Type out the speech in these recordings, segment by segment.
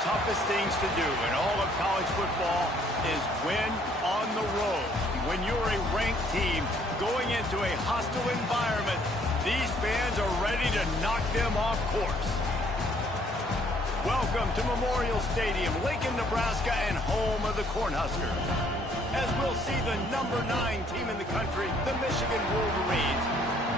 toughest things to do in all of college football is win on the road. When you're a ranked team going into a hostile environment, these fans are ready to knock them off course. Welcome to Memorial Stadium, Lincoln, Nebraska, and home of the Cornhuskers. As we'll see the number 9 team in the country, the Michigan Wolverines,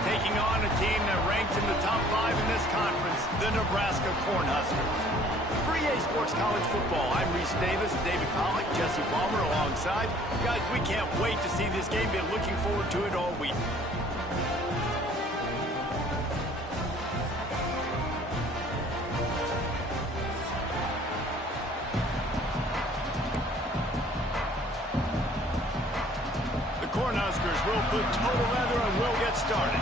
taking on a team that ranks in the top 5 in this conference, the Nebraska Cornhuskers. For EA Sports College Football, I'm Reese Davis, David Pollock, Jesse Palmer alongside. Guys, we can't wait to see this game. Been looking forward to it all week. The Cornhuskers will put total leather and we'll get started.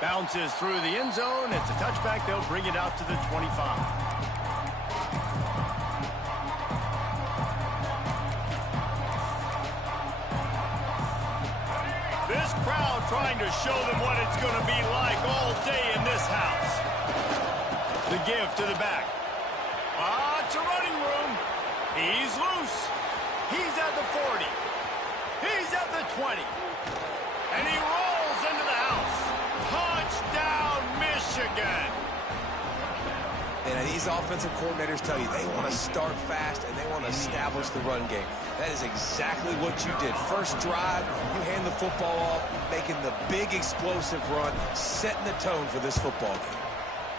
Bounces through the end zone. It's a touchback. They'll bring it out to the 25. This crowd trying to show them what it's going to be like all day in this house. The give to the back. It's a running room. He's loose. He's at the 40. He's at the 20. And he rolls into the house. Touchdown, Michigan! And these offensive coordinators tell you they want to start fast and they want to establish the run game. That is exactly what you did. First drive, you hand the football off, making the big explosive run, setting the tone for this football game.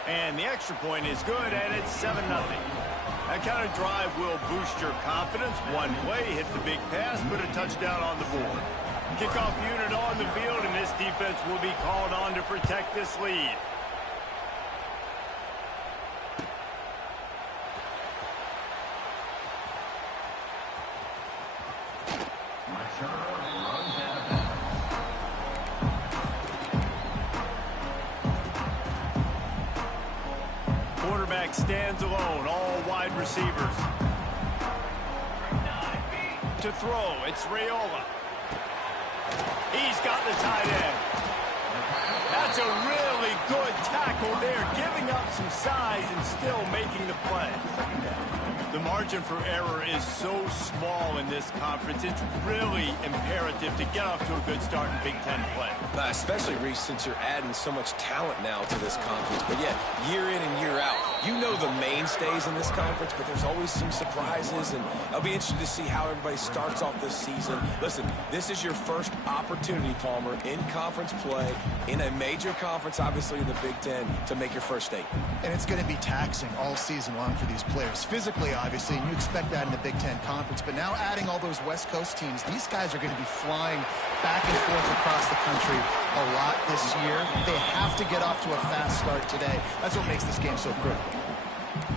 And the extra point is good, and it's 7-0. That kind of drive will boost your confidence. One play, hit the big pass, put a touchdown on the board. Kickoff unit on the field, and this defense will be called on to protect this lead. Quarterback stands alone, all wide receivers. To throw, it's Raiola. He's got the tight end. That's a really good tackle there, giving up some size and still making the play. The margin for error is so small in this conference. It's really imperative to get off to a good start in Big Ten play. Especially, Reese, since you're adding so much talent now to this conference. But yeah, year in and year out, you know the mainstays in this conference, but there's always some surprises, and I'll be interested to see how everybody starts off this season. Listen, this is your first opportunity, Palmer, in conference play, in a major conference, obviously in the Big Ten, to make your first statement. And it's going to be taxing all season long for these players. Physically, obviously, and you expect that in the Big Ten Conference. But now adding all those West Coast teams, these guys are going to be flying back and forth across the country a lot this year. They have to get off to a fast start today. That's what makes this game so critical.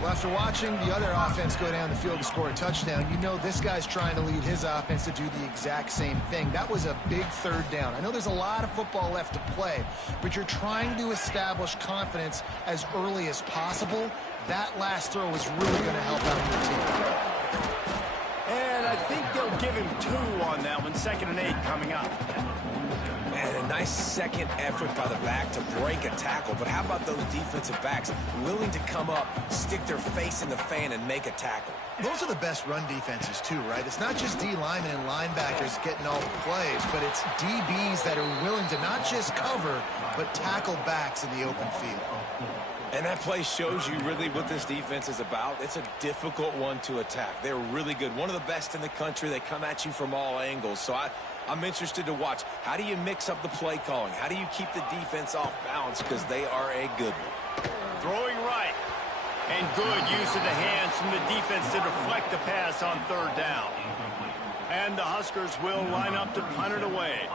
Well, after watching the other offense go down the field to score a touchdown, you know this guy's trying to lead his offense to do the exact same thing. That was a big third down. I know there's a lot of football left to play, but you're trying to establish confidence as early as possible. That last throw is really going to help out your team. And I think they'll give him 2 on that one. 2nd and 8 coming up. And a nice second effort by the back to break a tackle. But how about those defensive backs willing to come up, stick their face in the fan, and make a tackle? Those are the best run defenses, too, right? It's not just D linemen and linebackers getting all the plays, but it's DBs that are willing to not just cover, but tackle backs in the open field. And that play shows you really what this defense is about. It's a difficult one to attack. They're really good. One of the best in the country. They come at you from all angles. So I'm interested to watch. How do you mix up the play calling? How do you keep the defense off balance? Because they are a good one. Throwing right. And good use of the hands from the defense to deflect the pass on 3rd down. And the Huskers will line up to punt it away.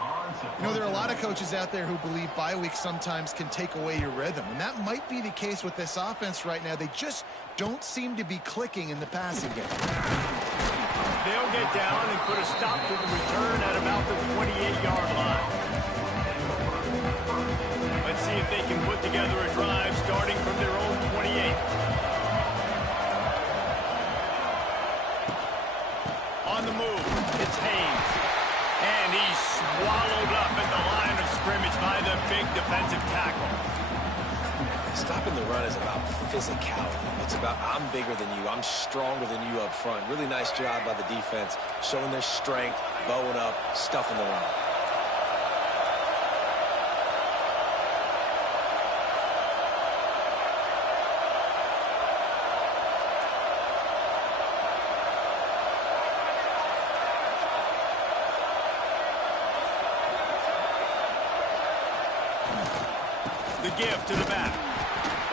You know, there are a lot of coaches out there who believe bye weeks sometimes can take away your rhythm, and that might be the case with this offense right now. They just don't seem to be clicking in the passing game. They'll get down and put a stop to the return at about the 28-yard line. Let's see if they can put together a drive starting from their own 28. On the move, it's Haynes. And he's swallowed up at the line of scrimmage by the big defensive tackle. Stopping the run is about physicality. It's about I'm bigger than you. I'm stronger than you up front. Really nice job by the defense, showing their strength, bowing up, stuffing the run. The give to the back.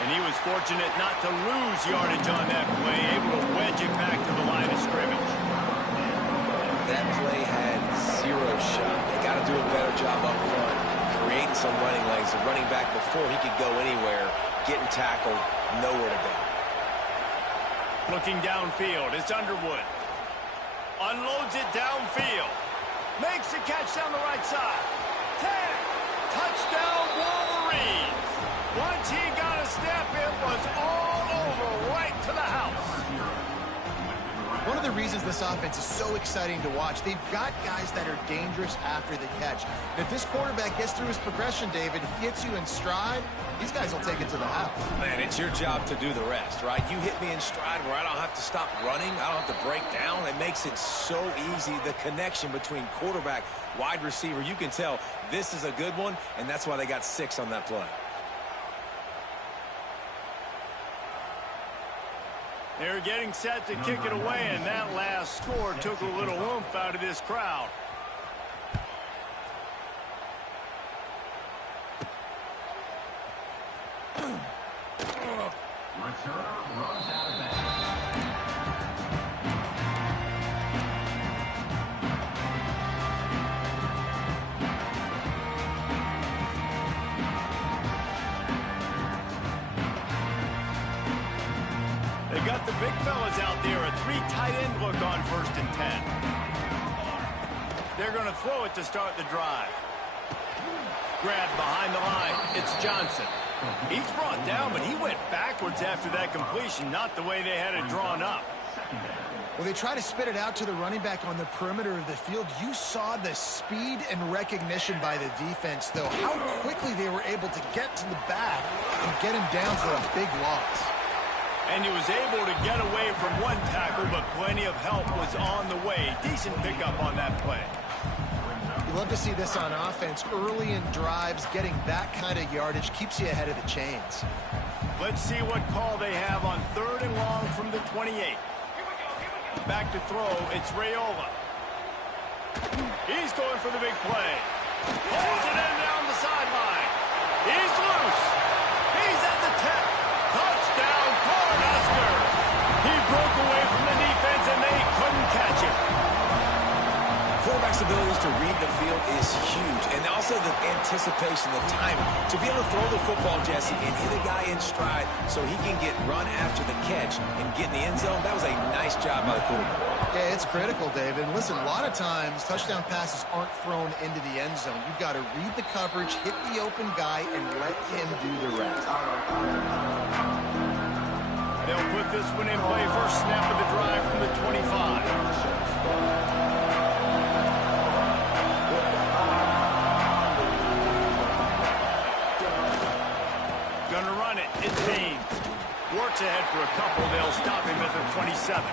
And he was fortunate not to lose yardage on that play, able to wedge it back to the line of scrimmage. That play had zero shot. They got to do a better job up front, creating some running lanes. The running back, before he could go anywhere, getting tackled, nowhere to go. Looking downfield, it's Underwood. Unloads it downfield. Makes the catch down the right side. 10. Touchdown, Wolverines. Once he got a step, it was all over, right to the house. One of the reasons this offense is so exciting to watch, they've got guys that are dangerous after the catch. And if this quarterback gets through his progression, David, hits you in stride, these guys will take it to the house. Man, it's your job to do the rest, right? You hit me in stride where I don't have to stop running. I don't have to break down. It makes it so easy. The connection between quarterback, wide receiver, you can tell this is a good one, and that's why they got 6 on that play. They're getting set to kick it away, and that last score took a little oomph out of this crowd. Returner runs out of bounds. They got the big fellas out there, a 3 tight end look on 1st and 10. They're going to throw it to start the drive. Grabbed behind the line. It's Johnson. He's brought down, but he went backwards after that completion, not the way they had it drawn up. Well, they try to spit it out to the running back on the perimeter of the field. You saw the speed and recognition by the defense, though. How quickly they were able to get to the back and get him down for a big loss. And he was able to get away from one tackle, but plenty of help was on the way. Decent pickup on that play. You love to see this on offense. Early in drives, getting that kind of yardage keeps you ahead of the chains. Let's see what call they have on 3rd and long from the 28. Back to throw, it's Raiola. He's going for the big play. Pulls it in down the sideline. He's loose. He's at the 10. Touchdown, Cornhusker. He broke away from the defense, and they couldn't catch him. Quarterback's abilities to read the field is huge, and also the anticipation, the timing. To be able to throw the football, Jesse, and hit a guy in stride so he can get run after the catch and get in the end zone, that was a nice job by the quarterback. Yeah, it's critical, David. And listen, a lot of times touchdown passes aren't thrown into the end zone. You've got to read the coverage, hit the open guy, and let him do the rest. They'll put this one in play. First snap of the drive from the 25. Gonna run it. It's Baines. Works ahead for a couple. They'll stop him at the 27.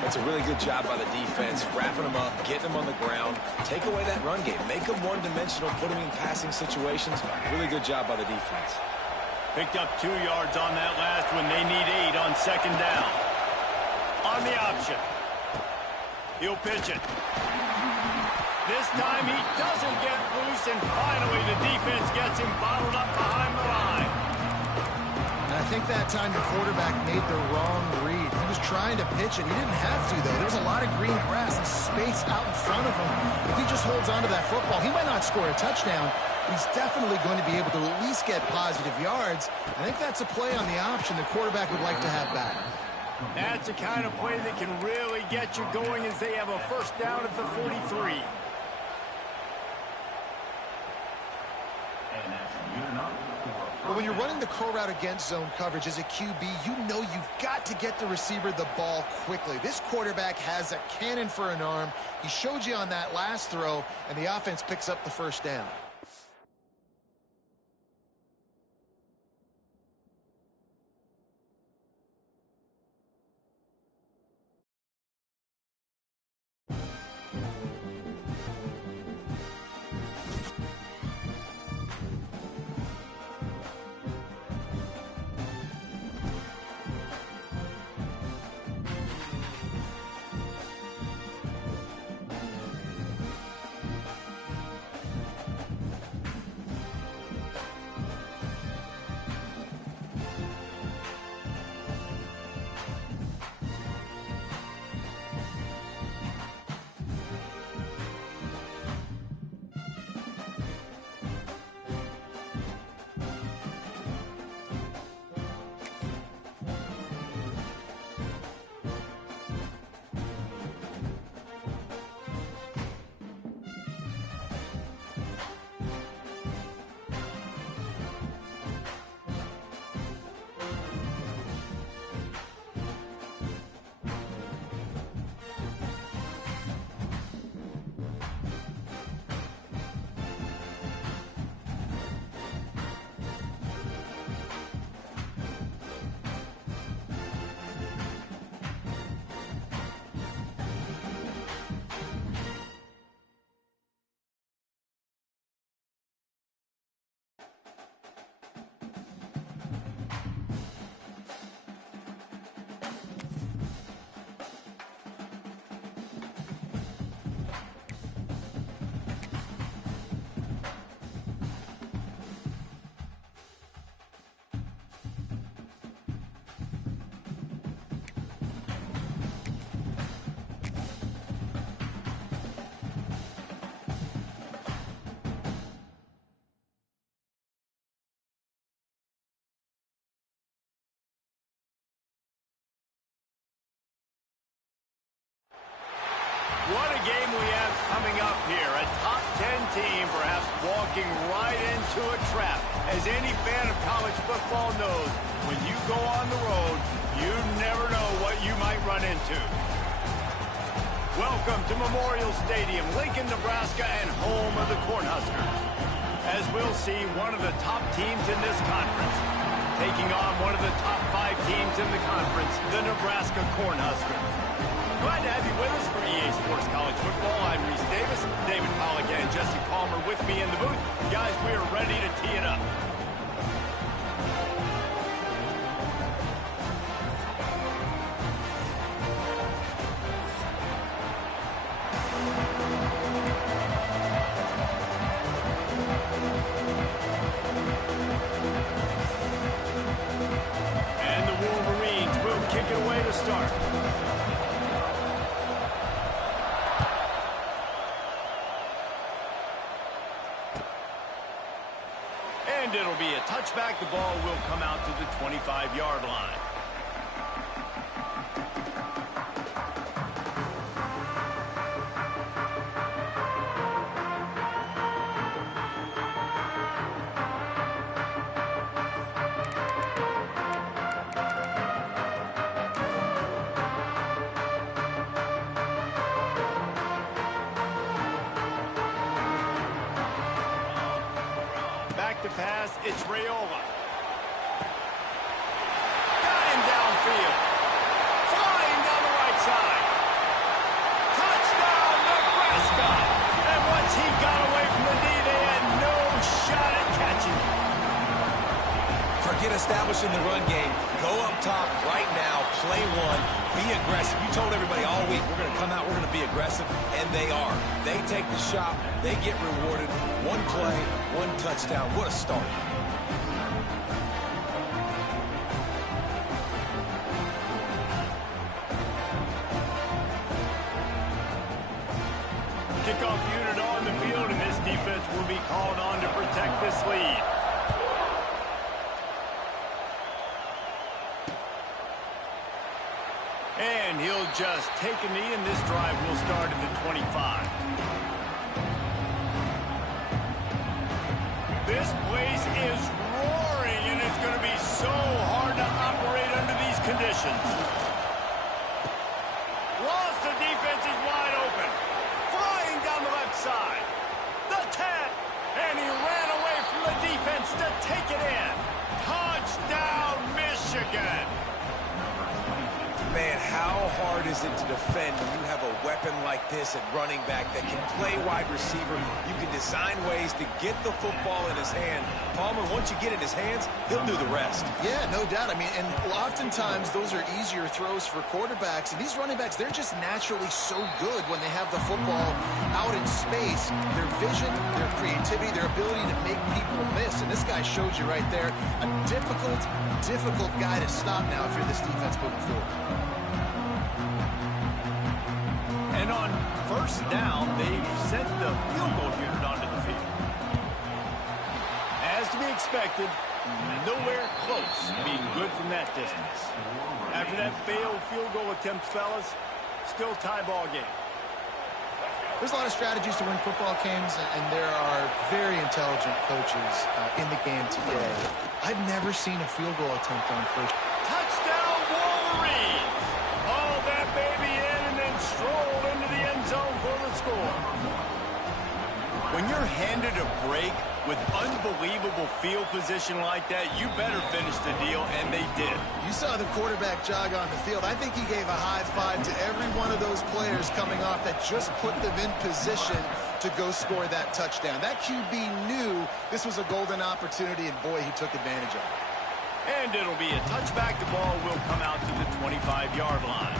That's a really good job by the defense, wrapping them up, getting them on the ground, take away that run game, make them one-dimensional, put them in passing situations. Really good job by the defense. Picked up 2 yards on that last one. They need 8 on 2nd down. On the option. He'll pitch it. This time he doesn't get loose, and finally the defense gets him bottled up behind the line. And I think that time the quarterback made the wrong read. He was trying to pitch it. He didn't have to, though. There's a lot of green grass and space out in front of him. If he just holds onto that football, he might not score a touchdown. He's definitely going to be able to at least get positive yards. I think that's a play on the option the quarterback would like to have back. That's the kind of play that can really get you going as they have a first down at the 43. But when you're running the curl route against zone coverage as a QB, you know you've got to get the receiver the ball quickly. This quarterback has a cannon for an arm. He showed you on that last throw, and the offense picks up the first down. What a game we have coming up here. A top 10 team perhaps walking right into a trap. As any fan of college football knows, when you go on the road, you never know what you might run into. Welcome to Memorial Stadium, Lincoln, Nebraska, and home of the Cornhuskers. As we'll see, one of the top teams in this conference taking on one of the top 5 teams in the conference, the Nebraska Cornhuskers. Glad to have you with us for EA Sports College Football. I'm Reese Davis, David Pollack, and Jesse Palmer with me in the booth. Guys, we are ready to tee it up. And the Wolverines will kick it away to start. And it'll be a touchback. The ball will come out to the 25-yard line. Back to pass, it's Raiola. Got him downfield. Flying down the right side. Touchdown, Nebraska! And once he got away from the D, they had no shot at catching him. Forget establishing the run game. Go up top right now, play one, be aggressive. You told everybody all week, we're going to come out, we're going to be aggressive, and they are. They take the shot, they get rewarded. One play, one touchdown. What a start. Kickoff unit on the field, and this defense will be called on to protect this lead. And he'll just take a knee, and this drive will start at the 25. This place is roaring, and it's going to be so hard to operate under these conditions. Lost, the defense is wide open. Flying down the left side. The 10, and he ran away from the defense to take it in. Touchdown, Michigan. Man, how hard is it to defend when you have a weapon like this at running back that can play wide receiver? You can design ways to get the football in his hand. Palmer, once you get it in his hands, he'll do the rest. Yeah, no doubt. I mean, and oftentimes those are easier throws for quarterbacks. And these running backs, they're just naturally so good when they have the football out in space. Their vision, their creativity, their ability to make people miss. And this guy shows you right there, a difficult guy to stop now if you're this defense moving forward. And on first down, they've sent the field goal unit onto the field. As to be expected, nowhere close to being good from that distance. After that failed field goal attempt, fellas, still tie ball game. There's a lot of strategies to win football games, and there are very intelligent coaches in the game today. I've never seen a field goal attempt on first. Touchdown, Wolverines! Hauled that baby in and then strolled into the end zone for the score. When you're handed a break with unbelievable field position like that, you better finish the deal, and they did. You saw the quarterback jog on the field. I think he gave a high five to every one of those players coming off that just put them in position to go score that touchdown. That QB knew this was a golden opportunity, and boy, he took advantage of it. And it'll be a touchback. The ball will come out to the 25-yard line.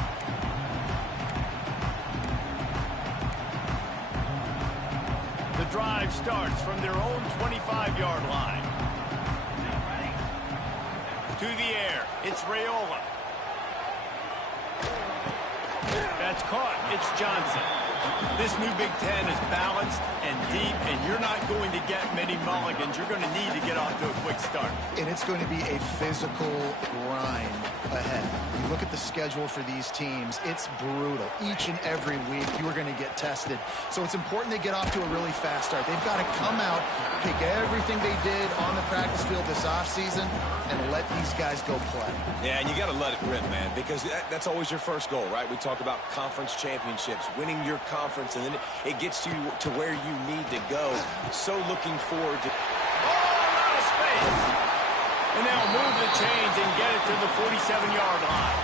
The drive starts from their own 25-yard line. To the air, it's Raiola. That's caught. It's Johnson. This new Big Ten is balanced and deep, and you're not going to get many mulligans. You're going to need to get off to a quick start. And it's going to be a physical grind ahead. You look at the schedule for these teams, it's brutal. Each and every week, you are going to get tested. So it's important they get off to a really fast start. They've got to come out, take everything they did on the practice field this offseason, and let these guys go play. Yeah, and you got to let it rip, man, because that's always your first goal, right? We talk about conference championships, winning your conference, and then it gets you to where you need to go. So looking forward to... Oh, out of space. And they'll move the chains and get it to the 47-yard line.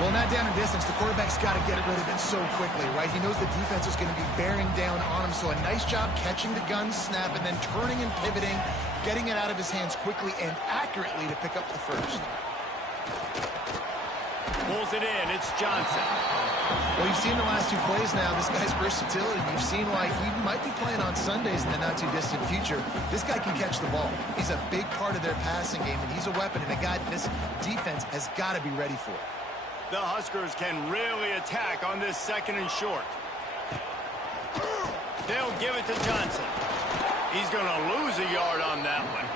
Well, not down in distance. The quarterback's got to get rid of it so quickly, right? He knows the defense is going to be bearing down on him, so a nice job catching the gun snap and then turning and pivoting, getting it out of his hands quickly and accurately to pick up the first. Pulls it in. It's Johnson. Well, you've seen the last two plays now. This guy's versatility. You've seen why he might be playing on Sundays in the not-too-distant future. This guy can catch the ball. He's a big part of their passing game, and he's a weapon, and a guy this defense has got to be ready for. The Huskers can really attack on this second and short. They'll give it to Johnson. He's going to lose a yard on that one.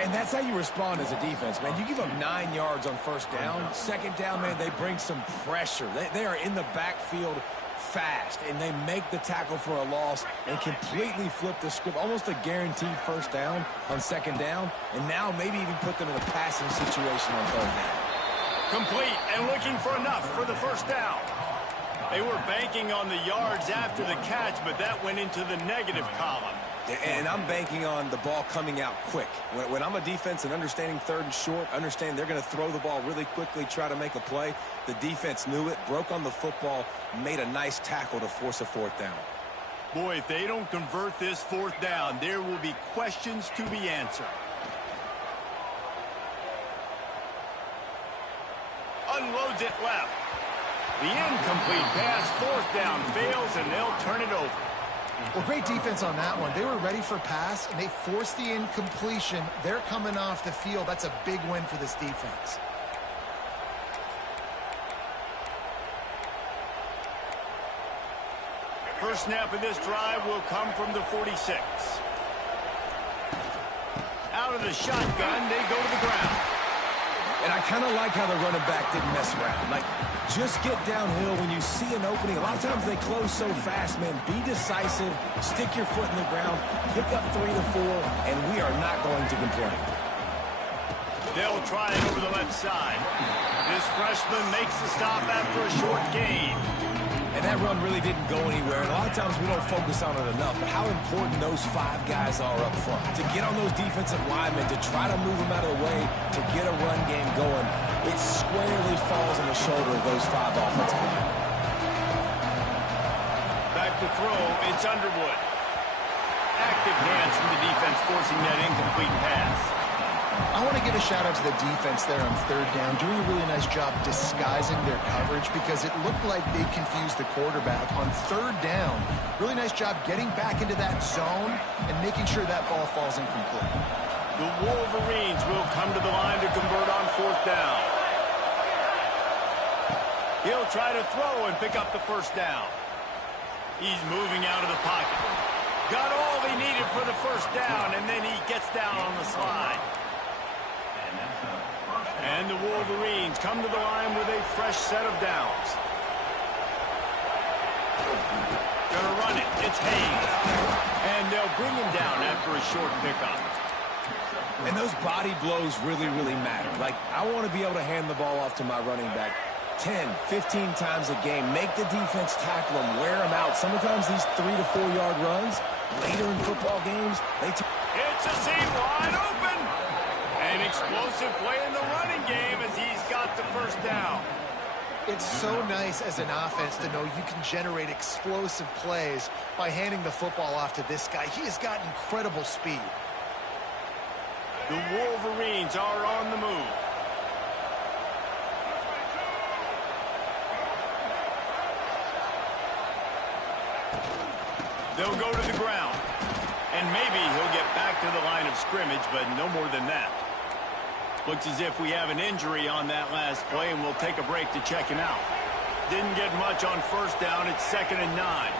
And that's how you respond as a defense, man. You give up 9 yards on first down. Second down, man, they bring some pressure. They are in the backfield fast, and they make the tackle for a loss and completely flip the script. Almost a guaranteed first down on second down, and now maybe even put them in a passing situation on third down. Complete and looking for enough for the first down. They were banking on the yards after the catch, but that went into the negative column. And I'm banking on the ball coming out quick. When I'm a defense and understanding third and short, understand they're going to throw the ball really quickly, try to make a play. The defense knew it, broke on the football, made a nice tackle to force a fourth down. Boy, if they don't convert this fourth down, there will be questions to be answered. Unloads it left. The incomplete pass, fourth down, fails, and they'll turn it over. Well, great defense on that one. They were ready for pass, and they forced the incompletion. They're coming off the field. That's a big win for this defense. First snap of this drive will come from the 46. Out of the shotgun, they go to the ground. And I kind of like how the running back didn't mess around. Like, just get downhill when you see an opening. A lot of times they close so fast, man. Be decisive, stick your foot in the ground, pick up 3 to 4, and we are not going to complain. They'll try it over the left side. This freshman makes the stop after a short gain. And that run really didn't go anywhere. And a lot of times we don't focus on it enough, but how important those 5 guys are up front. To get on those defensive linemen, to try to move them out of the way, to get a run game going, it squarely falls on the shoulder of those 5 offensive linemen. Back to throw, it's Underwood. Active hands from the defense forcing that incomplete pass. I want to give a shout-out to the defense there on third down, doing a really nice job disguising their coverage because it looked like they confused the quarterback on third down. Really nice job getting back into that zone and making sure that ball falls incomplete. The Wolverines will come to the line to convert on fourth down. He'll try to throw and pick up the first down. He's moving out of the pocket. Got all he needed for the first down, and then he gets down on the slide. And the Wolverines come to the line with a fresh set of downs. Gonna run it. It's Hayes. And they'll bring him down after a short pickup. And those body blows really, really matter. Like, I want to be able to hand the ball off to my running back 10, 15 times a game. Make the defense tackle him, wear him out. Sometimes these 3 to 4 yard runs, later in football games, it's a seam wide open. An explosive play in the running game as he's got the first down. It's so nice as an offense to know you can generate explosive plays by handing the football off to this guy. He has got incredible speed. The Wolverines are on the move. They'll go to the ground. And maybe he'll get back to the line of scrimmage, but no more than that. Looks as if we have an injury on that last play, and we'll take a break to check him out. Didn't get much on first down. It's 2nd and 9.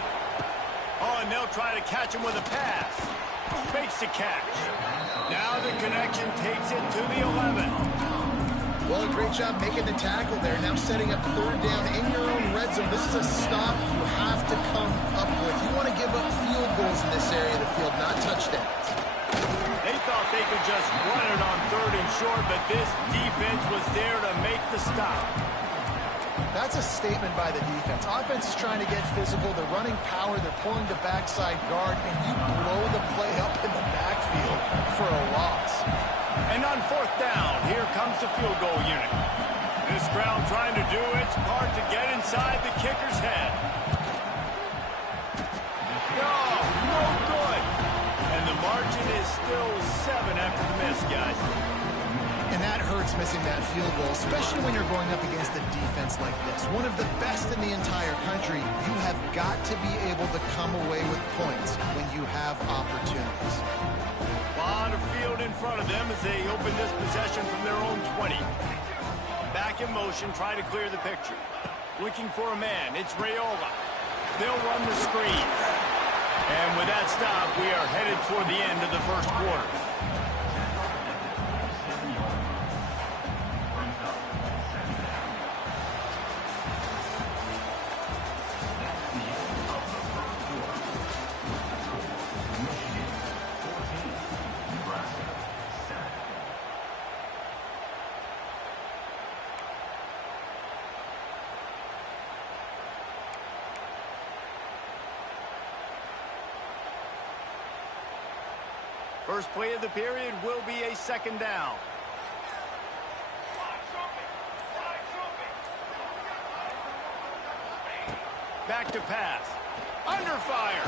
Oh, and they'll try to catch him with a pass. Makes the catch. Now the connection takes it to the 11. Well, a great job making the tackle there. Now setting up 3rd down in your own red zone. This is a stop you have to come up with. You want to give up field goals in this area of the field, not touchdowns. They thought they could just run it on 3rd and short, but this defense was there to make the stop. That's a statement by the defense. Offense is trying to get physical. They're running power. They're pulling the backside guard, and you blow the play up in the backfield for a loss. And on 4th down, here comes the field goal unit. This crowd trying to do its part to get inside the kicker's head. No good. And the margin is still 7 after the miss, guys. And that hurts missing that field goal, especially when you're going up against a defense like this. One of the best in the entire country. You have got to be able to come away with points when you have opportunities. A lot of field in front of them as they open this possession from their own 20. Back in motion, try to clear the picture. Looking for a man. It's Raiola. They'll run the screen. And with that stop, we are headed toward the end of the first quarter. First play of the period will be a 2nd down. Back to pass. Under fire.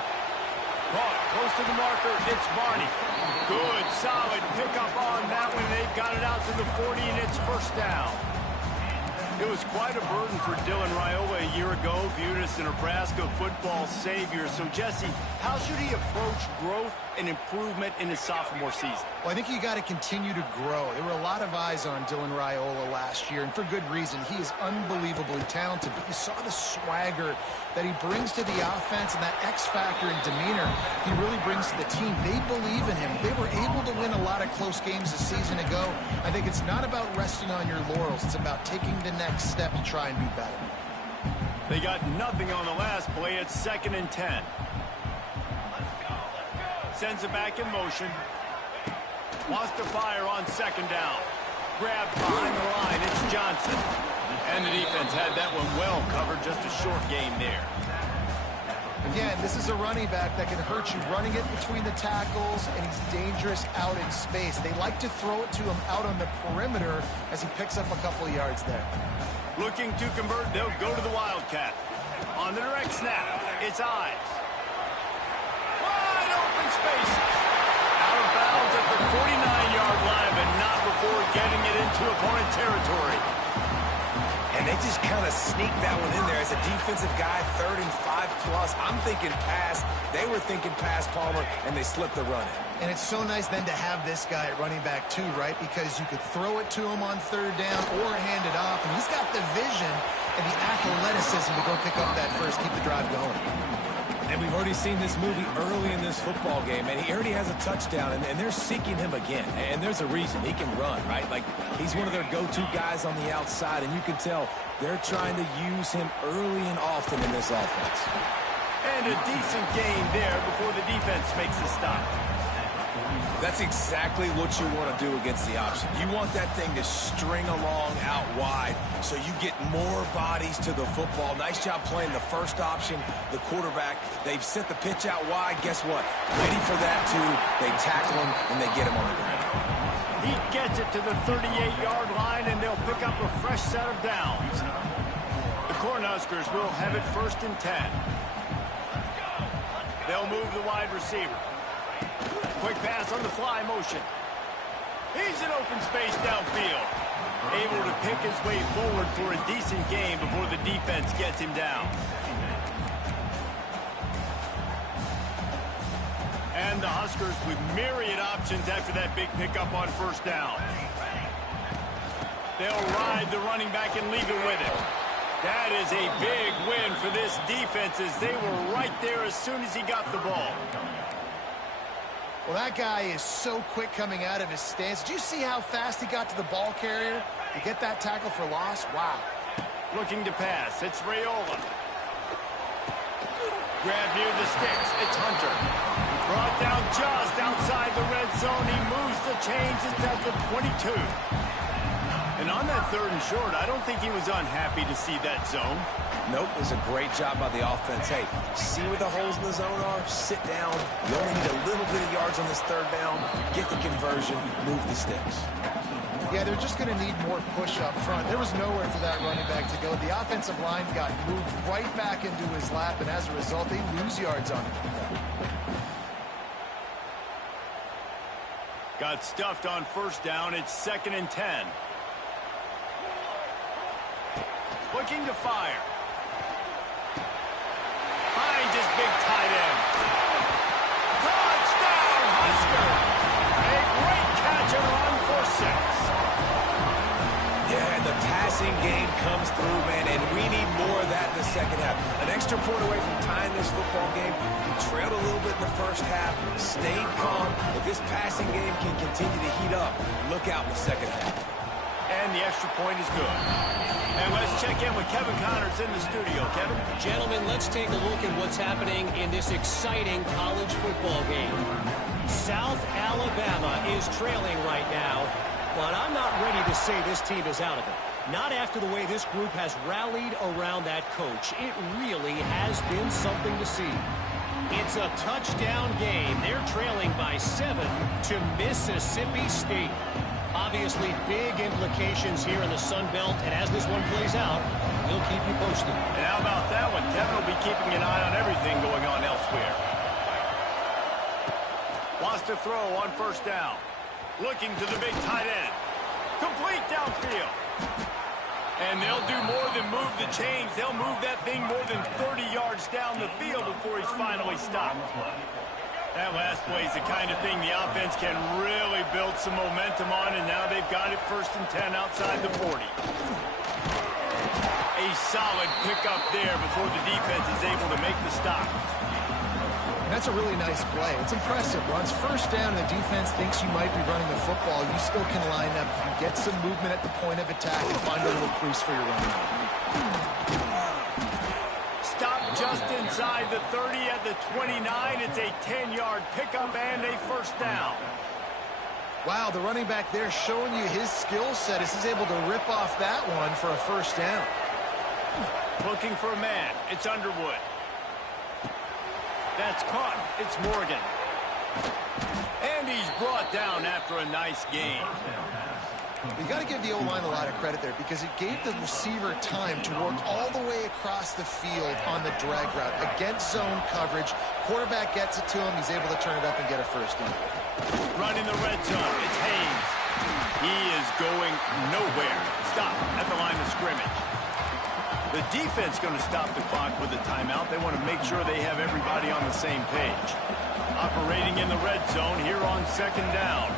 Caught close to the marker. It's Barney. Good, solid pickup on that one. They've got it out to the 40, and it's 1st down. It was quite a burden for Dylan Raiola a year ago, viewed as the Nebraska football savior. So, Jesse, how should he approach growth and improvement in his sophomore season? Well, I think you got to continue to grow. There were a lot of eyes on Dylan Raiola last year, and for good reason. He is unbelievably talented, but you saw the swagger that he brings to the offense and that X factor and demeanor he really brings to the team. They believe in him. They were able to win a lot of close games a season ago. I think it's not about resting on your laurels. It's about taking the next step to try and be better. They got nothing on the last play. It's 2nd and 10. Sends it back in motion. Wants to fire on 2nd down. Grabbed behind the line. It's Johnson. And the defense had that one well covered. Just a short game there. Again, this is a running back that can hurt you running it between the tackles, and he's dangerous out in space. They like to throw it to him out on the perimeter as he picks up a couple of yards there. Looking to convert, they'll go to the Wildcat. On the direct snap, it's Ives. Wide open space. Out of bounds at the 49-yard line, but not before getting it into opponent territory. And they just kind of sneaked that one in there as a defensive guy, 3rd and 5+. I'm thinking pass. They were thinking pass, Palmer, and they slipped the run in. And it's so nice then to have this guy at running back too, right? Because you could throw it to him on 3rd down or hand it off. And he's got the vision and the athleticism to go pick up that first, keep the drive going. And we've already seen this movie early in this football game, and he already has a touchdown, and they're seeking him again. And there's a reason. He can run, right? Like, he's one of their go-to guys on the outside, and you can tell they're trying to use him early and often in this offense. And a decent gain there before the defense makes the stop. That's exactly what you want to do against the option. You want that thing to string along out wide so you get more bodies to the football. Nice job playing the first option, the quarterback. They've sent the pitch out wide. Guess what? Ready for that, too. They tackle him, and they get him on the ground. He gets it to the 38-yard line, and they'll pick up a fresh set of downs. The Cornhuskers will have it 1st and 10. They'll move the wide receiver. Quick pass on the fly motion. He's in open space downfield. Able to pick his way forward for a decent game before the defense gets him down. And the Huskers with myriad options after that big pickup on 1st down. They'll ride the running back and leave it with him. That is a big win for this defense as they were right there as soon as he got the ball. Well, that guy is so quick coming out of his stance. Did you see how fast he got to the ball carrier to get that tackle for loss? Wow. Looking to pass. It's Raiola. Grab near the sticks. It's Hunter. Brought down just outside the red zone. He moves the chains. It's at the 22. And on that 3rd and short, I don't think he was unhappy to see that zone. Nope, it was a great job by the offense. Hey, see where the holes in the zone are? Sit down. You only need a little bit of yards on this 3rd down. Get the conversion. Move the sticks. Yeah, they're just going to need more push up front. There was nowhere for that running back to go. The offensive line got moved right back into his lap, and as a result, they lose yards on him. Got stuffed on 1st down. It's 2nd and 10. Looking to fire. Finds his big tight end. Touchdown, Husker! A great catch and run for 6. Yeah, and the passing game comes through, man, and we need more of that in the 2nd half. An extra point away from tying this football game. We trailed a little bit in the 1st half, stayed calm. If this passing game can continue to heat up, look out in the 2nd half. And the extra point is good. And let's check in with Kevin Connors in the studio. Kevin? Gentlemen, let's take a look at what's happening in this exciting college football game. South Alabama is trailing right now, but I'm not ready to say this team is out of it. Not after the way this group has rallied around that coach. It really has been something to see. It's a touchdown game. They're trailing by 7 to Mississippi State. Obviously, big implications here in the Sun Belt, and as this one plays out, we'll keep you posted. And how about that one? Kevin will be keeping an eye on everything going on elsewhere. Wants to throw on 1st down. Looking to the big tight end. Complete downfield. And they'll do more than move the chains. They'll move that thing more than 30 yards down the field before he's finally stopped. That last play is the kind of thing the offense can really build some momentum on, and now they've got it 1st and 10 outside the 40. A solid pickup there before the defense is able to make the stop. And that's a really nice play. It's impressive. Once 1st down and the defense thinks you might be running the football, you still can line up, get some movement at the point of attack, and find a little crease for your running back. Just inside the 30 at the 29. It's a 10-yard pickup and a 1st down. Wow, the running back there showing you his skill set as he's able to rip off that one for a 1st down. Looking for a man. It's Underwood. That's caught. It's Morgan. And he's brought down after a nice game. You got to give the O-line a lot of credit there because it gave the receiver time to work all the way across the field on the drag route against zone coverage. Quarterback gets it to him. He's able to turn it up and get a 1st down. Running the red zone. It's Hayes. He is going nowhere. Stop at the line of scrimmage. The defense going to stop the clock with a timeout. They want to make sure they have everybody on the same page. Operating in the red zone here on 2nd down.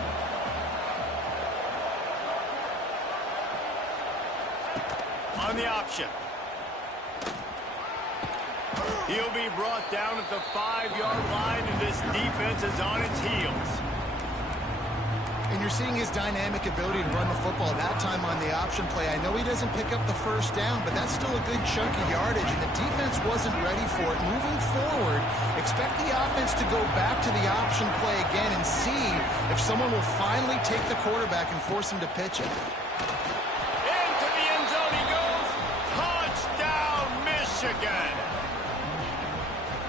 On the option. He'll be brought down at the 5-yard line, and this defense is on its heels. And you're seeing his dynamic ability to run the football that time on the option play. I know he doesn't pick up the 1st down, but that's still a good chunk of yardage, and the defense wasn't ready for it. Moving forward, expect the offense to go back to the option play again and see if someone will finally take the quarterback and force him to pitch it. Into the end zone he goes. Touchdown, Michigan.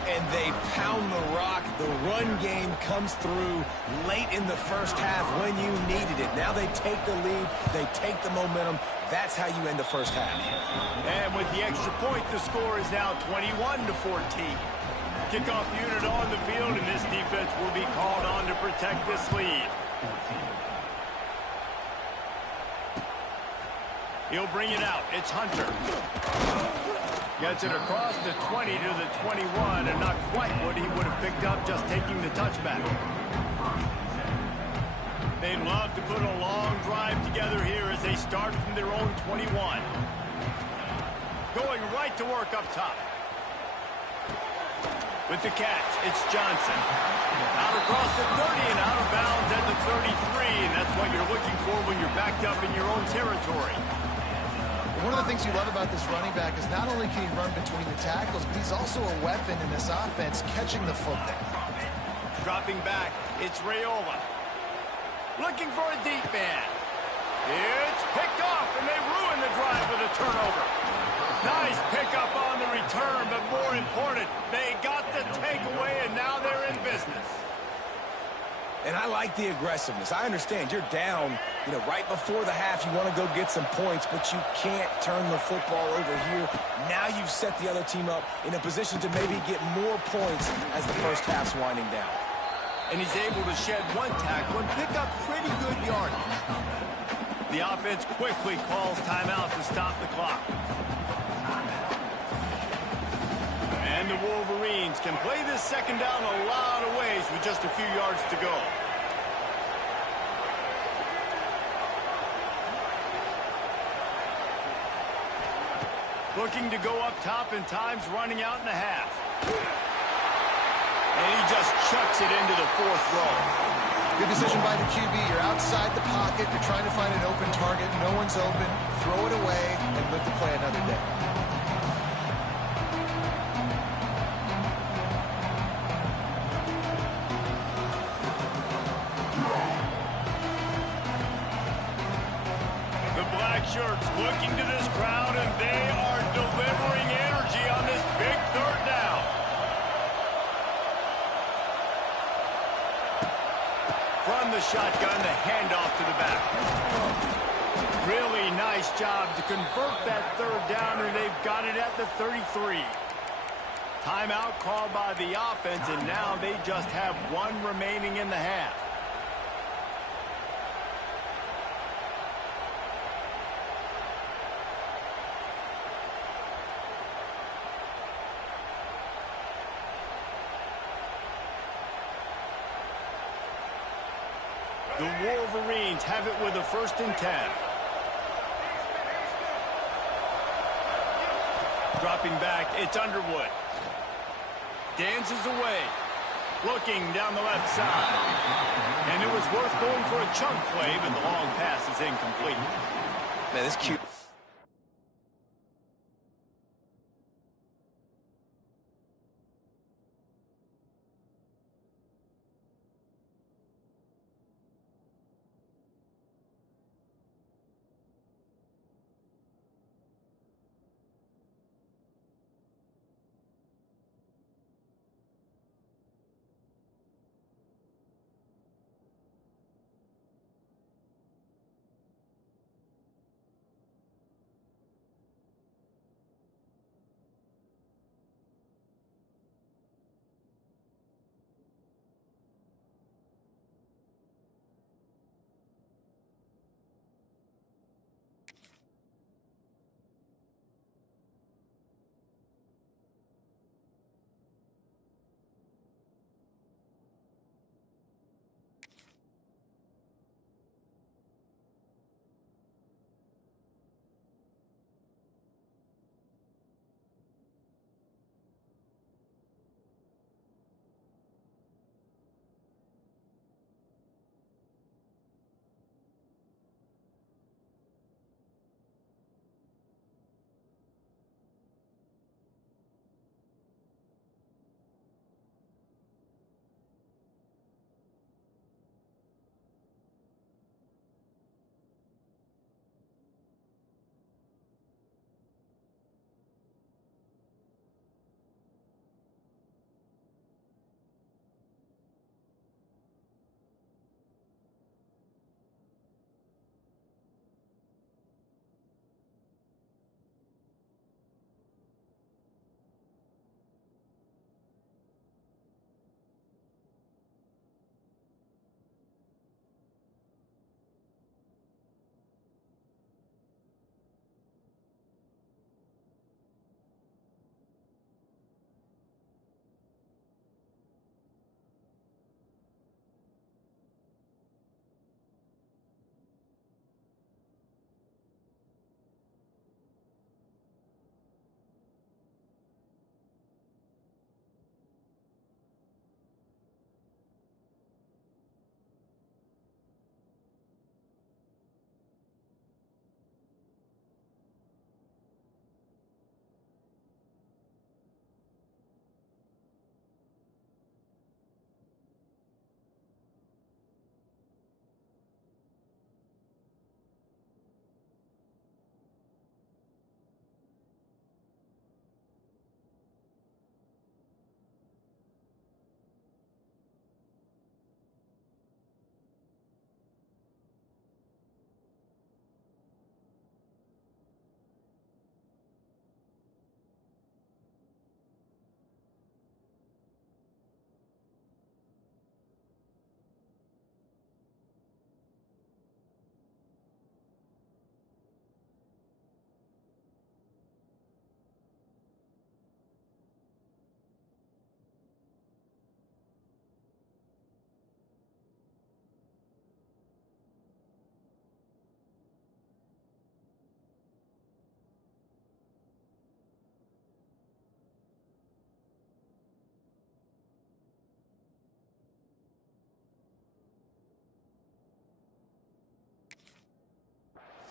And they pound the rock. The run game comes through late in the 1st half when you needed it. Now they take the lead. They take the momentum. That's how you end the 1st half. And with the extra point, the score is now 21-14. Kickoff unit on the field, and this defense will be called on to protect this lead. He'll bring it out. It's Hunter. Gets it across the 20 to the 21, and not quite what he would have picked up just taking the touchback. They'd love to put a long drive together here as they start from their own 21. going right to work up top. With the catch, it's Johnson. Out across the 30 and out of bounds at the 33, and that's what you're looking for when you're backed up in your own territory. One of the things you love about this running back is not only can he run between the tackles, but he's also a weapon in this offense, catching the football. Dropping back, it's Raiola. Looking for a deep man. It's picked off, and they ruin the drive with a turnover. Nice pickup on the return, but more important, they got the takeaway, and now they're in business. And I like the aggressiveness. I understand you're down, right before the half. You want to go get some points, but you can't turn the football over here. Now you've set the other team up in a position to maybe get more points as the first half's winding down. And he's able to shed one tackle and pick up pretty good yardage. The offense quickly calls timeout to stop the clock. And the Wolverines can play this second down a lot of ways with just a few yards to go. Looking to go up top, and time's running out in the half. And he just chucks it into the fourth row. Good decision by the QB. You're outside the pocket. You're trying to find an open target. No one's open. Throw it away and live to play another day. The black shirts looking to this crowd, and they are delivering energy on this big third down. From the shotgun, the handoff to the back. Really nice job to convert that third down, and they've got it at the 33. Timeout called by the offense, and now they just have one remaining in the half. The Wolverines have it with a 1st and 10. Dropping back, it's Underwood. Dances away. Looking down the left side. And it was worth going for a chunk play, but the long pass is incomplete. Man, this cute.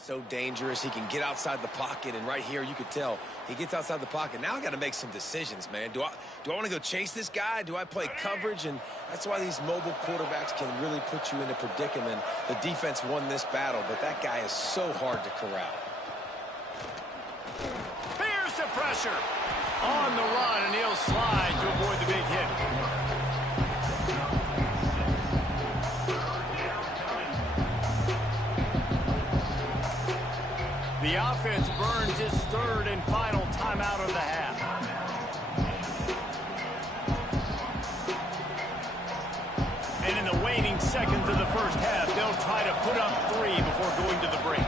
so dangerous. He can get outside the pocket, and right here you could tell he gets outside the pocket. Now I got to make some decisions, man. Do I want to go chase this guy? Do I play coverage? And that's why these mobile quarterbacks can really put you in a predicament. The defense won this battle, but that guy is so hard to corral. Here's the pressure on the run, and he'll slide to avoid the big hit. The offense burns its third and final timeout of the half. And in the waning seconds of the first half, they'll try to put up 3 before going to the break.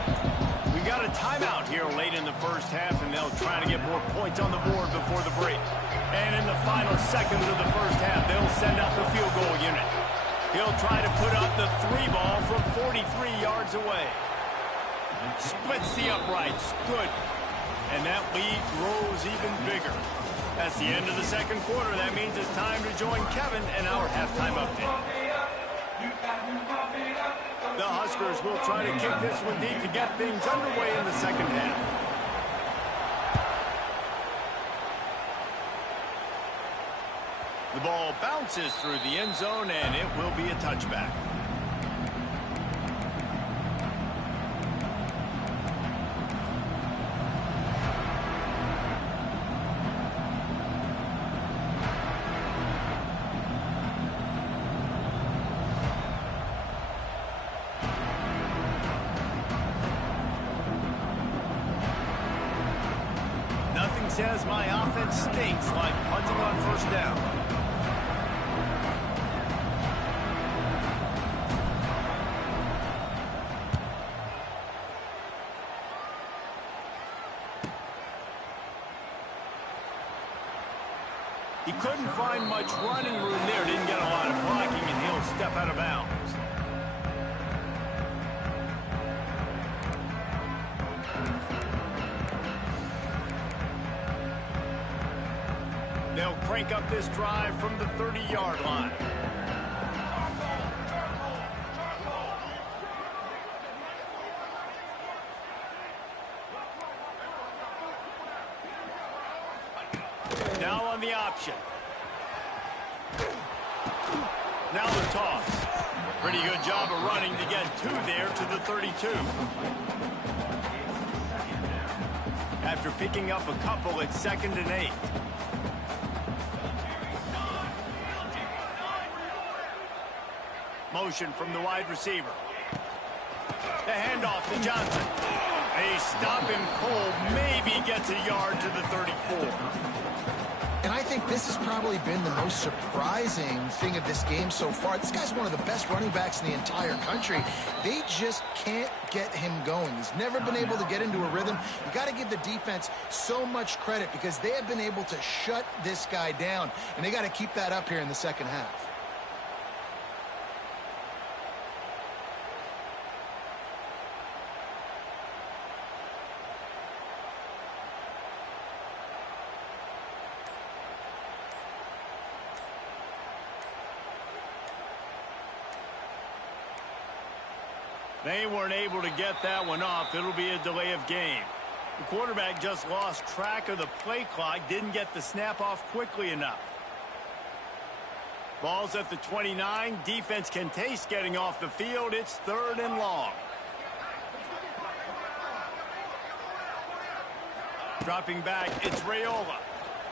We've got a timeout here late in the first half, and they'll try to get more points on the board before the break. And in the final seconds of the first half, they'll send out the field goal unit. He'll try to put up the 3 ball from 43 yards away. Splits the uprights. Good. And that lead grows even bigger. That's the end of the second quarter. That means it's time to join Kevin in our halftime update. The Huskers will try to kick this one deep to get things underway in the second half. The ball bounces through the end zone, and it will be a touchback. Says my offense stinks like punting on first down. He couldn't find much running room there, didn't get a lot of blocking, and he'll step out of bounds. They'll crank up this drive from the 30-yard line. Now on the option. Now the toss. Pretty good job of running to get 2 there to the 32. After picking up a couple, it's 2nd and 8. Motion from the wide receiver. The handoff to Johnson. They stop him cold. Maybe gets a yard to the 34. And I think this has probably been the most surprising thing of this game so far. This guy's one of the best running backs in the entire country. They just can't get him going. He's never been able to get into a rhythm. You got to give the defense so much credit because they have been able to shut this guy down. And they got to keep that up here in the second half. They weren't able to get that one off. It'll be a delay of game. The quarterback just lost track of the play clock, didn't get the snap off quickly enough. Ball's at the 29. Defense can taste getting off the field. It's 3rd and long. Dropping back, it's Raiola.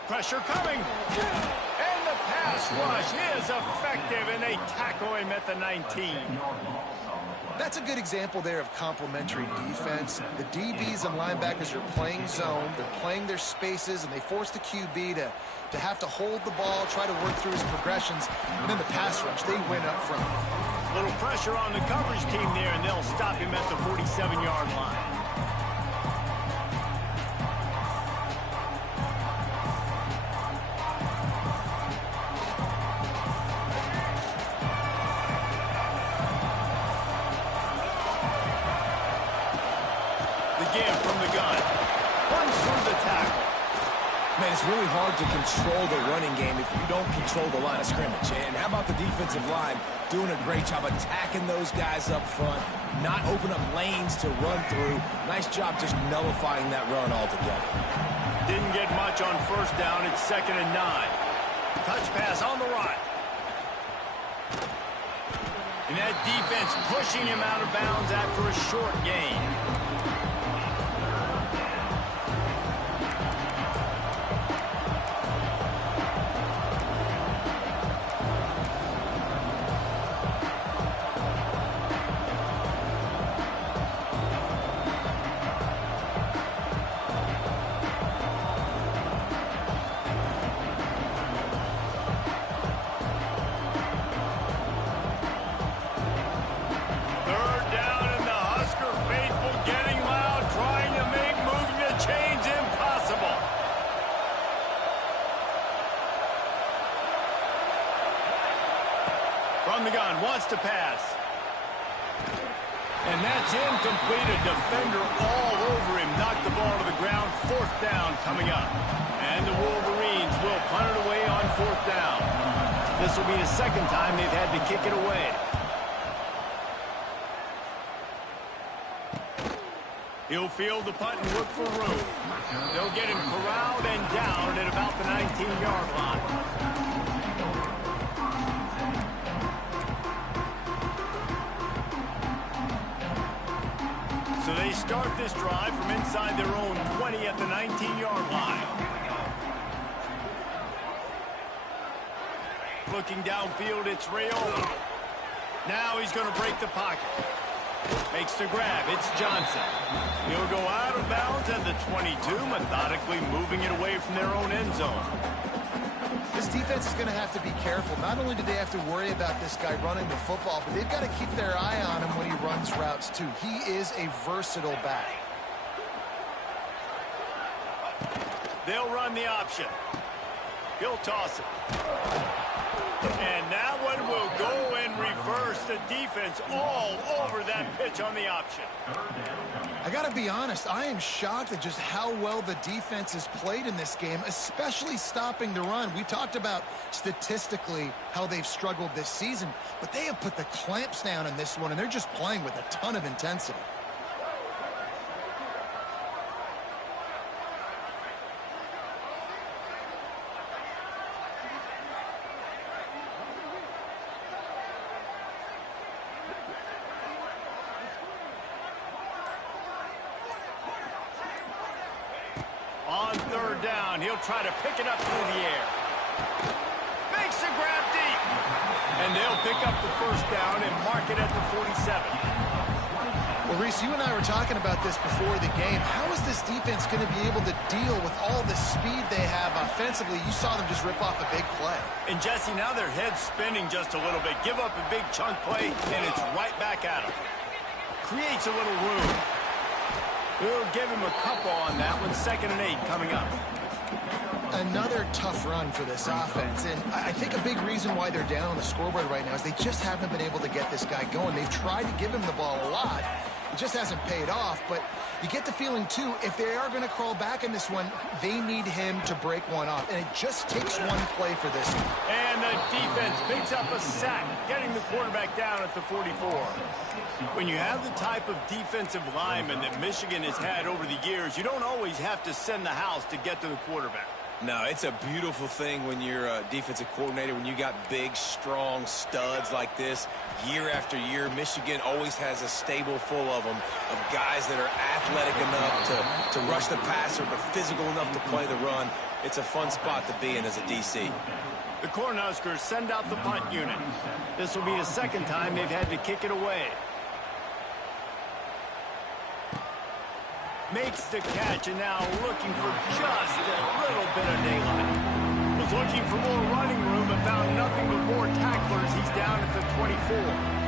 Pressure coming. And the pass rush is effective, and they tackle him at the 19. That's a good example there of complementary defense. The DBs and linebackers are playing zone. They're playing their spaces, and they force the QB to have to hold the ball, try to work through his progressions. And then the pass rush, they win up front. Little pressure on the coverage team there, and they'll stop him at the 47-yard line. and it's really hard to control the running game if you don't control the line of scrimmage. And how about the defensive line doing a great job attacking those guys up front, not open up lanes to run through. Nice job just nullifying that run altogether. Didn't get much on first down. It's 2nd and 9. Touch pass on the right. And that defense pushing him out of bounds after a short gain. From the gun, wants to pass. And that's incomplete. A defender all over him. Knocked the ball to the ground. 4th down coming up. And the Wolverines will punt it away on 4th down. This will be the 2nd time they've had to kick it away. He'll field the punt and look for room. They'll get him corralled and down at about the 19-yard line. So they start this drive from inside their own 20 at the 19-yard line. Looking downfield, it's Rayola. Now he's going to break the pocket. Makes the grab. It's Johnson. He'll go out of bounds at the 22, methodically moving it away from their own end zone. This defense is going to have to be careful. Not only do they have to worry about this guy running the football, but they've got to keep their eye on him when he runs routes, too. He is a versatile back. They'll run the option. He'll toss it. And that one will go and reverse. The defense all over that pitch on the option. I got to be honest, I am shocked at just how well the defense has played in this game, especially stopping the run. We talked about statistically how they've struggled this season, but they have put the clamps down in this one, and they're just playing with a ton of intensity. On 3rd down, he'll try to pick it up through the air. Makes the grab deep. And they'll pick up the 1st down and mark it at the 47. Well, Reese, you and I were talking about this before the game. How is this defense going to be able to deal with all the speed they have offensively? You saw them just rip off a big play. And, Jesse, now their head's spinning just a little bit. Give up a big chunk play, and it's right back at them. Creates a little room. We'll give him a couple on that one. 2nd and 8 coming up. Another tough run for this offense, and I think a big reason why they're down on the scoreboard right now is they just haven't been able to get this guy going. They've tried to give him the ball a lot. It just hasn't paid off, but you get the feeling, too, if they are going to crawl back in this one, they need him to break one off, and it just takes one play for this one. And the defense picks up a sack, getting the quarterback down at the 44. When you have the type of defensive lineman that Michigan has had over the years, you don't always have to send the house to get to the quarterback. No, it's a beautiful thing when you're a defensive coordinator, when you got big, strong studs like this. Year after year, Michigan always has a stable full of them, of guys that are athletic enough to rush the passer, but physical enough to play the run. It's a fun spot to be in as a DC. The Cornhuskers send out the punt unit. This will be the 2nd time they've had to kick it away. Makes the catch, and now looking for just a little bit of daylight. Was looking for more running room, but found nothing but more tacklers. He's down at the 24.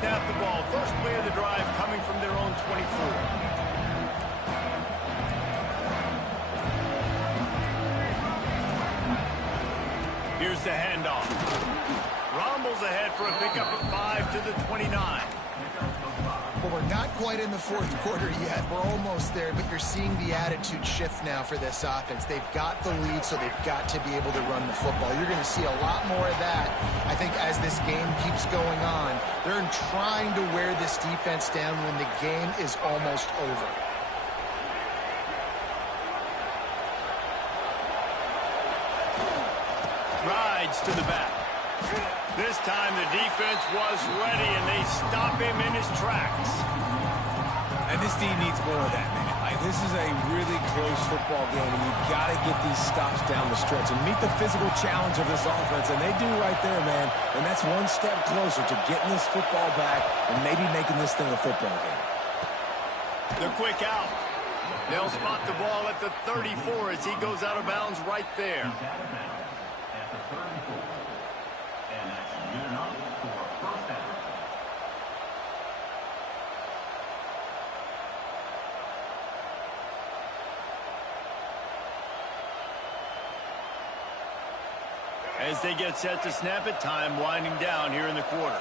Snap the ball. First play of the drive coming from their own 24. the handoff. Rumbles ahead for a pickup of 5 to the 29. Well, we're not quite in the fourth quarter yet. We're almost there, but you're seeing the attitude shift now for this offense. They've got the lead, so they've got to be able to run the football. You're going to see a lot more of that, I think, as this game keeps going on. They're trying to wear this defense down when the game is almost over. Rides to the back. This time the defense was ready, and they stop him in his tracks. And this team needs more of that, man. Like, this is a really close football game, and you've got to get these stops down the stretch and meet the physical challenge of this offense, and they do right there, man. And that's one step closer to getting this football back and maybe making this thing a football game. The quick out. They'll spot the ball at the 34 as he goes out of bounds right there. He's out of bounds at the 34. And that's good enough for a first down. As they get set to snap it, time winding down here in the quarter.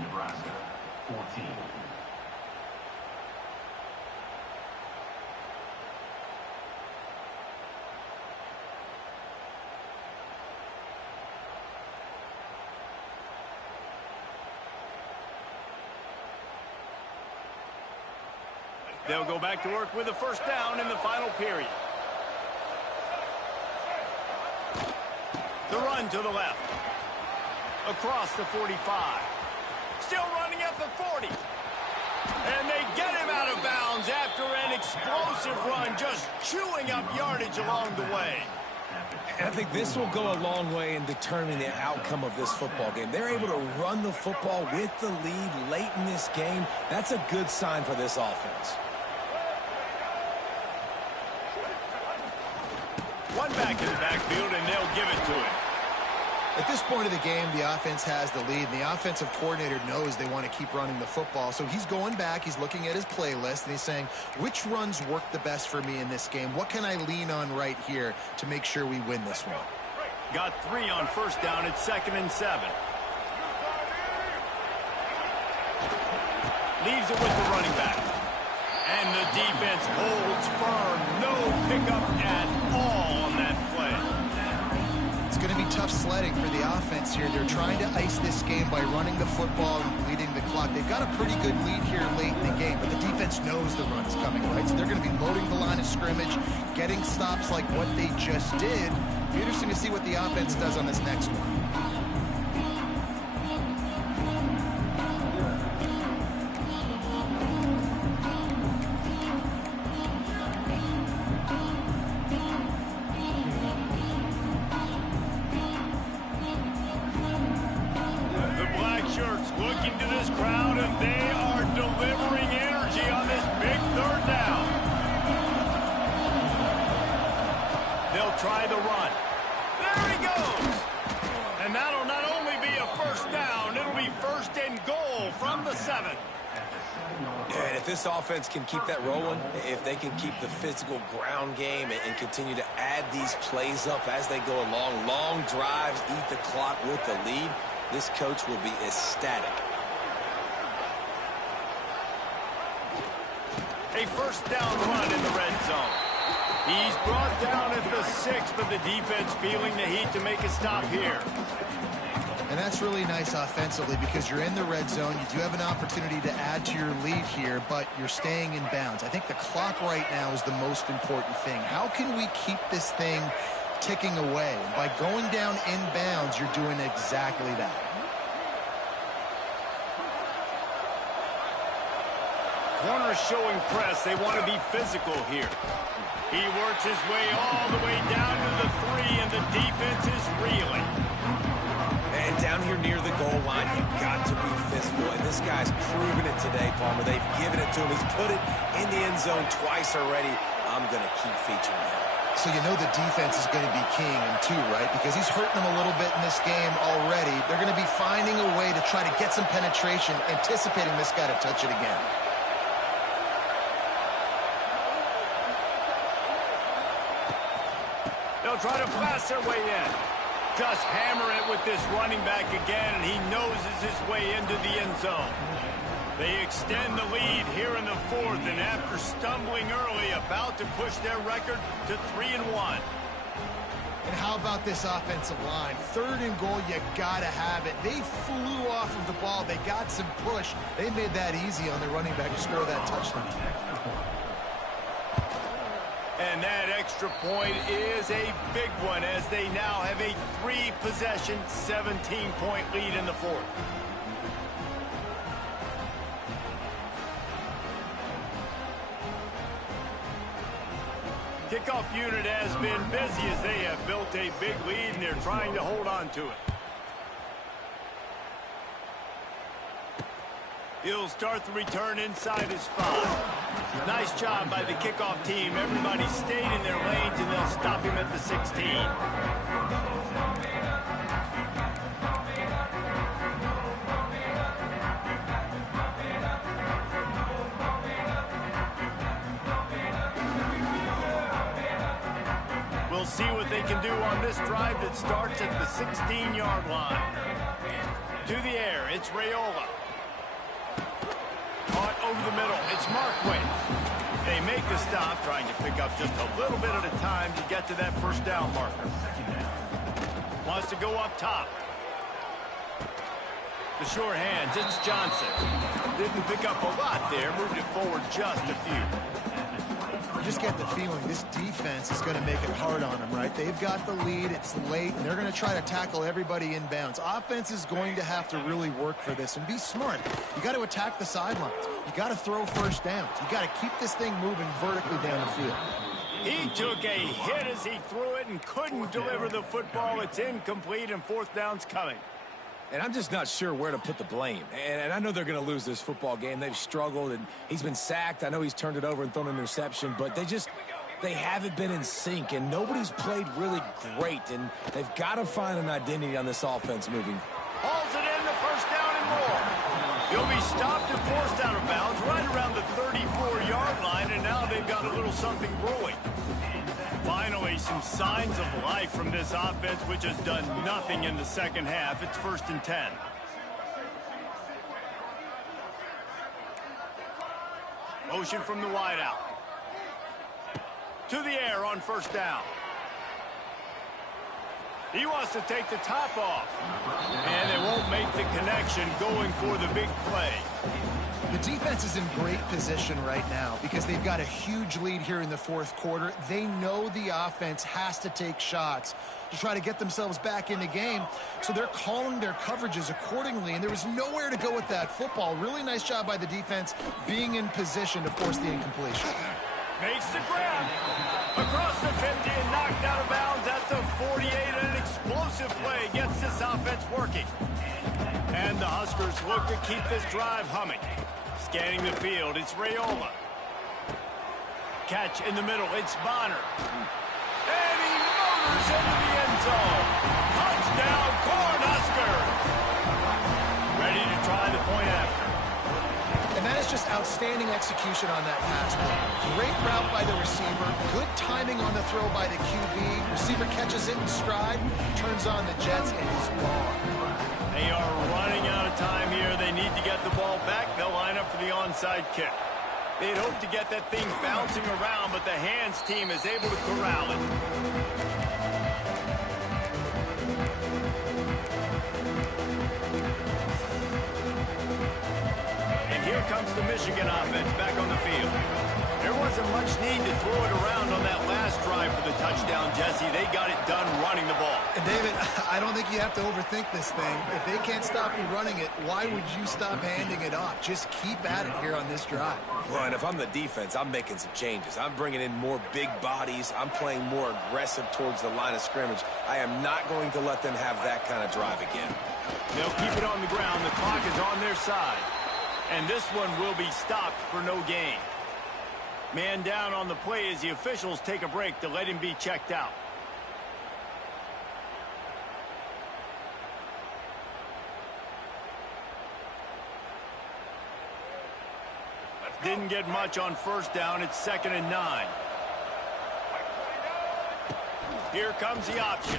Nebraska 14. They'll go back to work with a first down in the final period. The run to the left. Across the 45. Still running at the 40. And they get him out of bounds after an explosive run, just chewing up yardage along the way. And I think this will go a long way in determining the outcome of this football game. They're able to run the football with the lead late in this game. That's a good sign for this offense. One back in the backfield, and they'll give it to him. At this point of the game, the offense has the lead, and the offensive coordinator knows they want to keep running the football. So he's going back, he's looking at his playlist, and he's saying, which runs work the best for me in this game? What can I lean on right here to make sure we win this one? Got 3 on first down at 2nd and 7. Leaves it with the running back. And the defense holds firm. No pickup at all on that play. It's going to be tough sledding for the offense here. They're trying to ice this game by running the football and bleeding the clock. They've got a pretty good lead here late in the game, but the defense knows the run's coming, right? So they're going to be loading the line of scrimmage, getting stops like what they just did. It'll be interesting to see what the offense does on this next one. Looking to this crowd, and they are delivering energy on this big third down. They'll try the run. There he goes. And that'll not only be a first down, it'll be 1st and goal from the 7. Yeah, and if this offense can keep that rolling, if they can keep the physical ground game and continue to add these plays up as they go along, long drives, eat the clock with the lead, this coach will be ecstatic. A first down run in the red zone. He's brought down at the 6, but the defense feeling the heat to make a stop here. And that's really nice offensively because you're in the red zone. You do have an opportunity to add to your lead here, but you're staying in bounds. I think the clock right now is the most important thing. How can we keep this thing ticking away? And by going down in bounds, you're doing exactly that. Corners showing press. They want to be physical here. He works his way all the way down to the 3, and the defense is reeling. And down here near the goal line, you've got to be physical. And this guy's proven it today, Palmer. They've given it to him. He's put it in the end zone twice already. I'm going to keep featuring him. So you know the defense is going to be keying him too, right? Because he's hurting them a little bit in this game already. They're going to be finding a way to try to get some penetration, anticipating this guy to touch it again. They'll try to blast their way in. Just hammer it with this running back again, and he noses his way into the end zone. They extend the lead here in the fourth, and after stumbling early, about to push their record to 3-1. And how about this offensive line? 3rd and goal, you gotta have it. They flew off of the ball. They got some push. They made that easy on their running back to score that touchdown. And that extra point is a big one, as they now have a 3-possession, 17-point lead in the fourth. Kickoff unit has been busy as they have built a big lead, and they're trying to hold on to it. He'll start the return inside his 5. Nice job by the kickoff team. Everybody stayed in their lanes, and they'll stop him at the 16. We'll see what they can do on this drive that starts at the 16-yard line. To the air, it's Raiola. Caught over the middle, it's Markway. They make the stop, trying to pick up just a little bit at a time to get to that first down marker. Wants to go up top. The short hands, it's Johnson. Didn't pick up a lot there, moved it forward just a few. You just get the feeling this defense is going to make it hard on them, right? They've got the lead, it's late, and they're going to try to tackle everybody inbounds. Offense is going to have to really work for this and be smart. You got to attack the sidelines. You got to throw first downs. You got to keep this thing moving vertically down the field. He took a hit as he threw it and couldn't deliver the football. It's incomplete, and 4th down's coming. And I'm just not sure where to put the blame. And I know they're going to lose this football game. They've struggled, and he's been sacked. I know he's turned it over and thrown an interception, but they haven't been in sync, and nobody's played really great, and they've got to find an identity on this offense moving. Hauls it in, the first down and more. He'll be stopped and forced out of bounds right around the 34-yard line, and now they've got a little something brewing. Finally, some signs of life from this offense, which has done nothing in the second half. It's 1st and 10. Motion from the wideout. To the air on 1st down. He wants to take the top off. And they won't make the connection, going for the big play. The defense is in great position right now because they've got a huge lead here in the 4th quarter. They know the offense has to take shots to try to get themselves back in the game, so they're calling their coverages accordingly, and there was nowhere to go with that football. Really nice job by the defense being in position to force the incompletion. Makes the grab. Across the 50 and knocked out of bounds at the 48. An explosive play gets this offense working. And the Huskers look to keep this drive humming. Scanning the field, it's Raiola. Catch in the middle, it's Bonner. And he motors into the end zone. Touchdown, Cornhuskers! Ready to try the point after. And that is just outstanding execution on that pass play. Great route by the receiver. Good timing on the throw by the QB. Receiver catches it in stride, turns on the Jets, and is gone. They are running out of time here. They need to get the ball back. They'll line up for the onside kick. They'd hope to get that thing bouncing around, but the hands team is able to corral it. And here comes the Michigan offense back on the field. There wasn't much need to throw it around on that last drive for the touchdown, Jesse. They got it done running the ball. And David, I don't think you have to overthink this thing. If they can't stop you running it, why would you stop handing it off? Just keep at it here on this drive. Well, and if I'm the defense, I'm making some changes. I'm bringing in more big bodies. I'm playing more aggressive towards the line of scrimmage. I am not going to let them have that kind of drive again. They'll keep it on the ground. The clock is on their side. And this one will be stopped for no gain. Man down on the play as the officials take a break to let him be checked out. Didn't get much on first down. It's 2nd and 9. Here comes the option.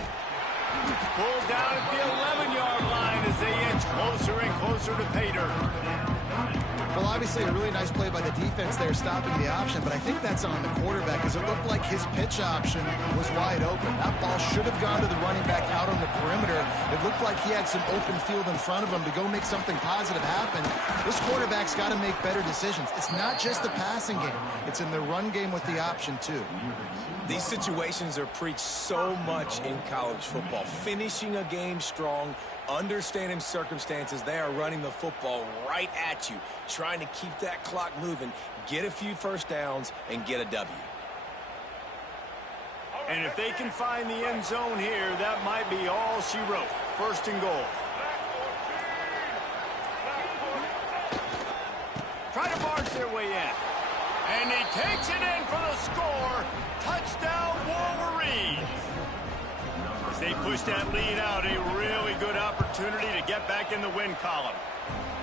Pulled down at the 11-yard line as they inch closer and closer to pay dirt. Well, obviously a really nice play by the defense there stopping the option, but I think that's on the quarterback because it looked like his pitch option was wide open. That ball should have gone to the running back out on the perimeter. It looked like he had some open field in front of him to go make something positive happen. This quarterback's got to make better decisions. It's not just the passing game. It's in the run game with the option, too. These situations are preached so much in college football. Finishing a game strong, understanding circumstances. They are running the football right at you, trying to keep that clock moving, get a few first downs, and get a W. And if they can find the end zone here, that might be all she wrote. 1st and goal. Try to barge their way in. And he takes it in for the score. Touchdown, Wolverines. As they push that lead out, a really good opportunity to get back in the win column.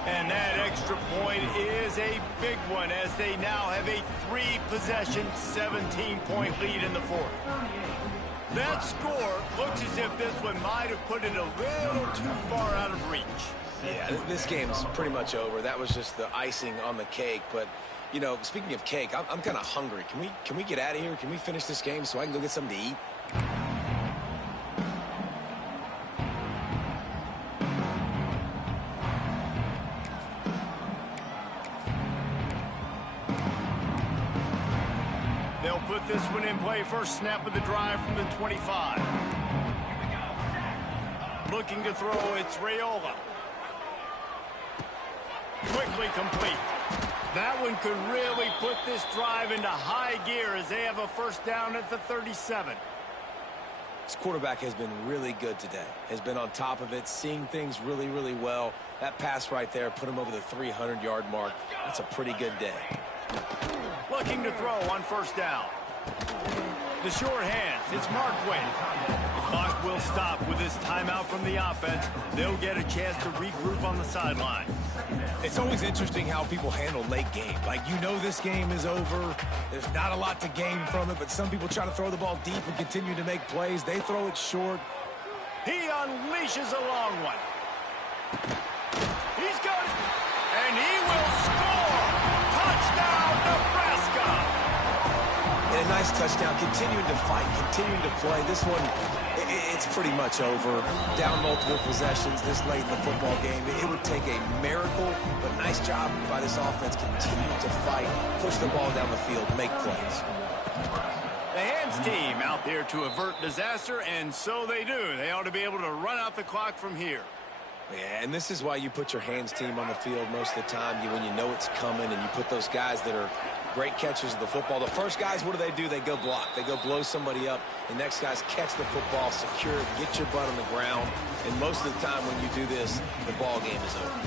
And that extra point is a big one as they now have a 3-possession, 17-point lead in the 4th. That score looks as if this one might have put it a little too far out of reach. Yeah, this game's pretty much over. That was just the icing on the cake. But, you know, speaking of cake, I'm kind of hungry. Can we get out of here? Can we finish this game so I can go get something to eat? They'll put this one in play. First snap of the drive from the 25. Looking to throw, it's Raiola. Quickly complete. That one could really put this drive into high gear as they have a first down at the 37. This quarterback has been really good today. Has been on top of it, seeing things really, really well. That pass right there put him over the 300-yard mark. That's a pretty good day. Looking to throw on first down. The short hands, it's Markway. The clock will stop with this timeout from the offense. They'll get a chance to regroup on the sideline. It's always interesting how people handle late game. Like, you know this game is over. There's not a lot to gain from it, but some people try to throw the ball deep and continue to make plays. They throw it short. He unleashes a long one. He's got it. And he will score. Touchdown, Nebraska. And a nice touchdown, continuing to fight, continuing to play. This one, it's pretty much over. Down multiple possessions this late in the football game. It would take a miracle, but nice job by this offense. Continue to fight, push the ball down the field, make plays. The hands team out there to avert disaster, and so they do. They ought to be able to run out the clock from here. Yeah, and this is why you put your hands team on the field most of the time, when you know it's coming, and you put those guys that are great catchers of the football. The first guys, what do? They go block. They go blow somebody up. The next guys catch the football, secure it, get your butt on the ground. And most of the time when you do this, the ball game is over.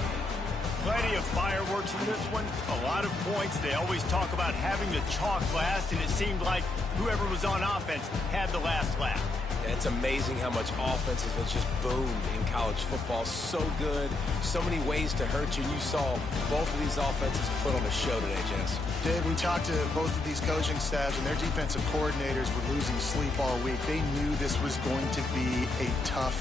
Plenty of fireworks in this one. A lot of points. They always talk about having to chalk last, and it seemed like whoever was on offense had the last laugh. And it's amazing how much offense has just boomed in college football. So good. So many ways to hurt you. You saw both of these offenses put on a show today, Jess. Dave, we talked to both of these coaching staffs, and their defensive coordinators were losing sleep all week. They knew this was going to be a tough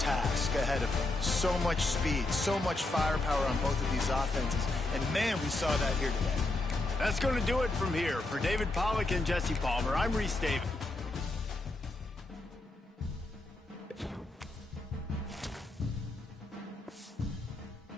task ahead of them. So much speed, so much firepower on both of these offenses. And, man, we saw that here today. That's going to do it from here. For David Pollack and Jesse Palmer, I'm Reese David.